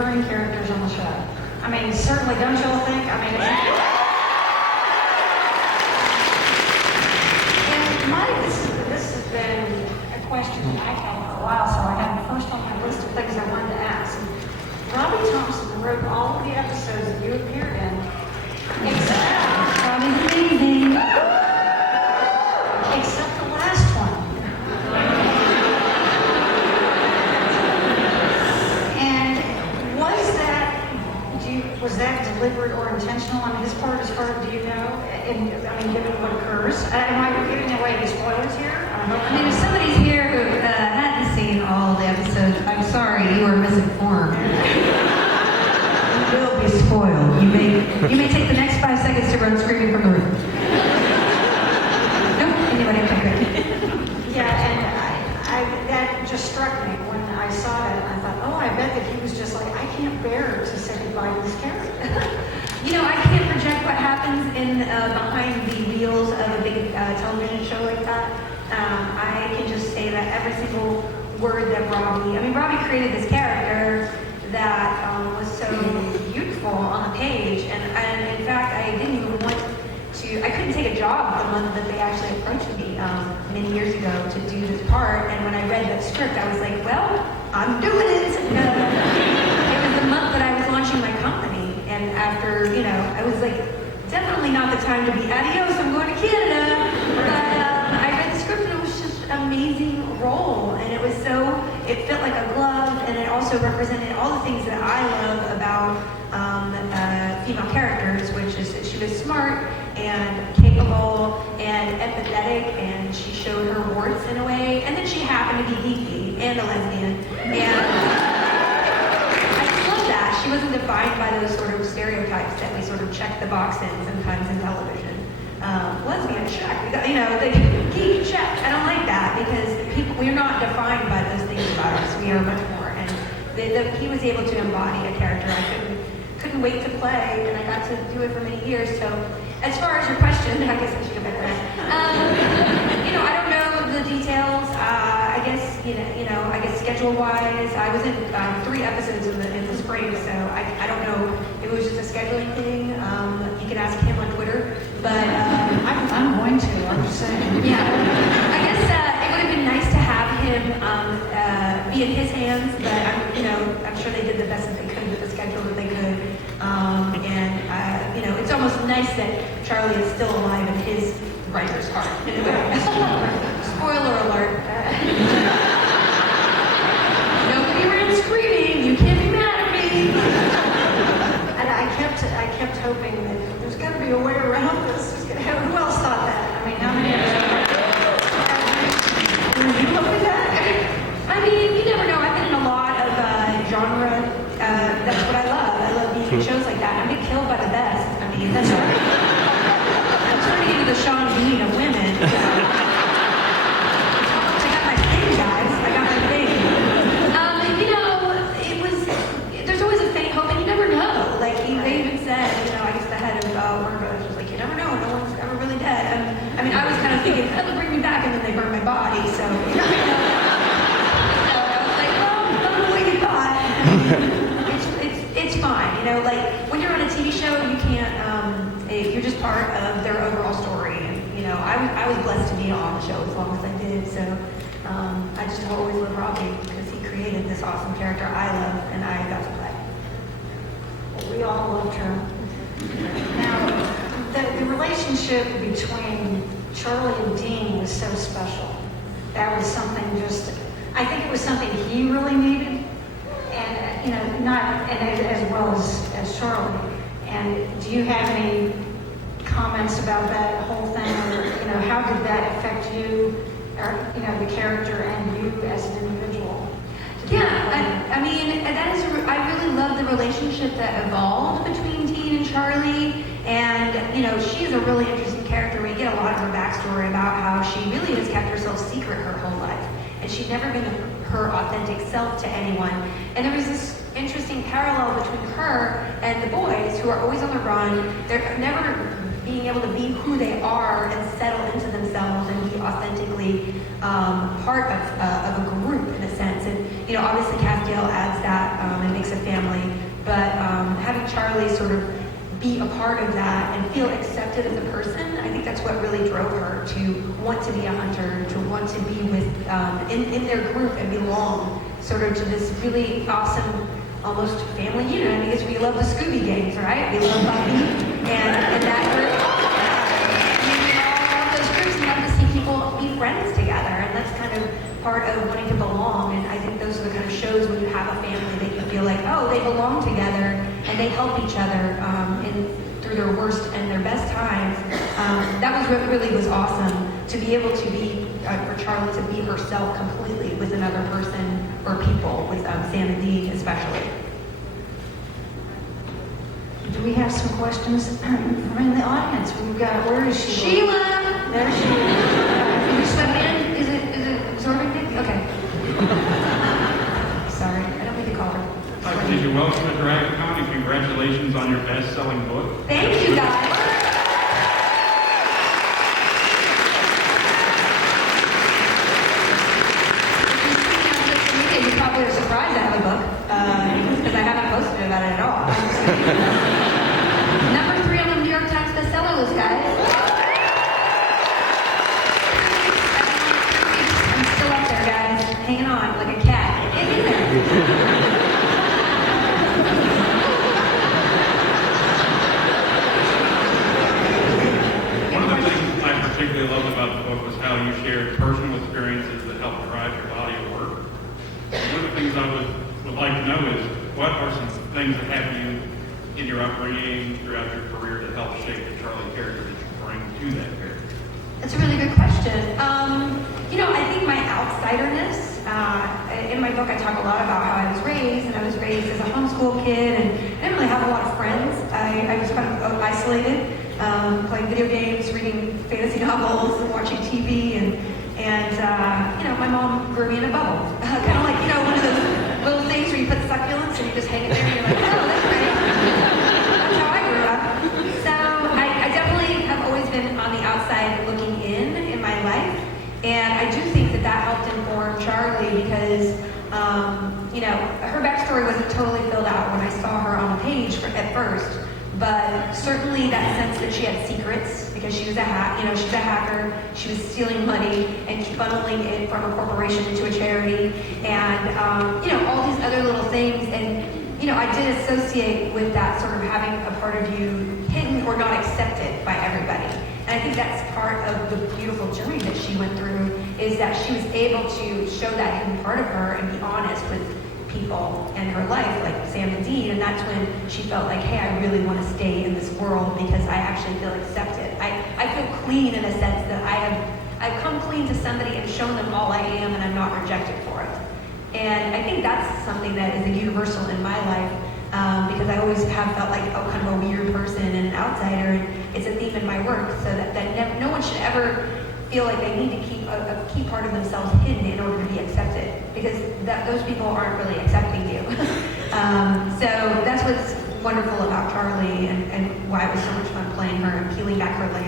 recurring characters on the show. I mean, certainly, don't you all think? I mean, this has been a question that I've had for a while, so I have first on my list of things I wanted to ask. Robbie Thompson wrote all of the episodes that you appeared in, except Robbie's amazing, except the last one. And was that deliberate or intentional on his part? As far as do you know? And I mean, given what occurs, am I giving away any spoilers here? I mean, if somebody's here who hadn't seen all the episodes, I'm sorry, you are misinformed. You will be spoiled. You may take the next 5 seconds to run screaming from the room. Nope, anybody? Okay, great. Yeah, and that just struck me when I saw that, and I thought, oh, I bet that he was just like, I can't bear to say goodbye to this character. You know, I can't project what happens in behind the wheels of a big television show like that. I can just say that every single word that Robbie created this character that was so beautiful on the page, and in fact, I didn't even I couldn't take a job the month that they actually approached me many years ago to do this part, and when I read that script, I was like, well, I'm doing it. It was the month that I was launching my company, and after, I was like, definitely not the time to be adios, I'm going to Canada. But I read the script, and it was just an amazing role, and it felt like a glove, and it also represented all the things that I love about female characters, which is that she was smart and capable and empathetic, and she showed her warts in a way, and then she happened to be geeky and a lesbian, and I just love that. She wasn't defined by those sort of stereotypes that we sort of check the box in sometimes in television. Lesbian, check. The geek, check. I don't like that because we're not defined by those things about us. We are much more, and he was able to embody a character I couldn't wait to play, and I got to do it for many years. So, as far as your question, I guess I should go back to that. I don't know the details. I guess schedule-wise, I was in 3 episodes in the spring, so I don't know. It was just a scheduling thing. You can ask him on Twitter, but I'm going to. I'm just saying. Yeah, I guess it would have been nice to have him be in his hands, but I'm sure they did the best that they could with the schedule that they could. It's almost nice that Charlie is still alive in his writer's heart. Spoiler alert. Nobody ran screaming. You can't be mad at me. And I kept hoping that there's got to be a way around this. Who else thought that? I mean, how many of us? Were you hoping that? I mean, you never know. I've been in a lot of genre. That's what I love. I love being in shows like that. I'm getting killed by the best. I mean, that's right. I'm turning into the Sean Bean of women. I got my thing, guys. I got my thing. There's always a faint hope, and you never know. Like, they even said, I guess the head of Warner Brothers was like, you never know. No one's ever really dead. I was kind of thinking, they'll bring me back, and then they burn my body, so. It's fine, when you're on a TV show, you can't, you're just part of their overall story, and, I was blessed to be on the show as long as I did, so, I just always love Robbie, because he created this awesome character I love, and I got to play. Well, we all loved her. Now, the relationship between Charlie and Dean was so special. That was something I think it was something he really needed. And as well as Charlie. And do you have any comments about that whole thing, or how did that affect you, or the character and you as an individual? Yeah, I really love the relationship that evolved between Dean and Charlie. And she is a really interesting character. We get a lot of her backstory about how she really has kept herself secret her whole life, and she'd never been her authentic self to anyone. And there was this interesting parallel between her and the boys, who are always on the run. They're never being able to be who they are and settle into themselves and be authentically part of a group, in a sense. And obviously Castiel adds that and makes a family, but having Charlie sort of be a part of that and feel accepted as a person, I think that's what really drove her to want to be a hunter, to want to be with in their group and belong sort of to this really awesome, almost family unit. Because we love the Scooby gangs, right? We love Buffy and that group. We all love those groups and love to see people be friends together, and that's kind of part of wanting to belong. And I think those are the kind of shows when you have a family that you feel like, oh, they belong together and they help each other through their worst and their best times. That was what really was awesome, to be able to be, for Charlie to be herself completely with another person or people, with Sam and Dean especially. Do we have some questions from in the audience? We've got, where is Sheila? Sheila! There she is. Can you step in? Is it absorbing it? Okay. Sorry, I don't mean to call her. Did you welcome to DragonCon and congratulations on your best-selling book. Thank you, guys. You probably are surprised I have a book because I haven't posted about it at all. Number 3 on the New York Times bestseller list, guys. I'm still up there, guys, hanging on like a cat. Get in there. I particularly loved about the book was how you shared personal experiences that helped drive your body of work. One of the things I would like to know is, what are some things that have you in your upbringing throughout your career that help shape the Charlie character that you bring to that character? That's a really good question. I think my outsiderness, in my book I talk a lot about how I was raised, and I was raised as a homeschool kid, and I didn't really have a lot of friends. I was kind of isolated, playing video games, reading fantasy novels, and watching TV, and my mom grew me in a bubble. Kind of like, one of those little things where you put succulents and you just hang it there and you're like, oh, that's great. That's how I grew up. So I definitely have always been on the outside looking in my life. And I do think that helped inform Charlie because, her backstory wasn't totally filled out when I saw her on the page at first. But certainly that sense that she had secrets because she was she's a hacker. She was stealing money and funneling it from a corporation into a charity, and all these other little things. And I did associate with that sort of having a part of you hidden or not accepted by everybody. And I think that's part of the beautiful journey that she went through, is that she was able to show that hidden part of her and be honest with people in her life, like Sam and Dean, and that's when she felt like, hey, I really want to stay in this world because I actually feel accepted. I feel clean in a sense that I've come clean to somebody and shown them all I am, and I'm not rejected for it. And I think that's something that is a universal in my life, because I always have felt like kind of a weird person and an outsider, and it's a theme in my work, so that no one should ever feel like they need to keep a key part of themselves hidden in order to be accepted, because those people aren't really accepting you. So that's what's wonderful about Charlie, and why it was so much fun playing her and peeling back her layers.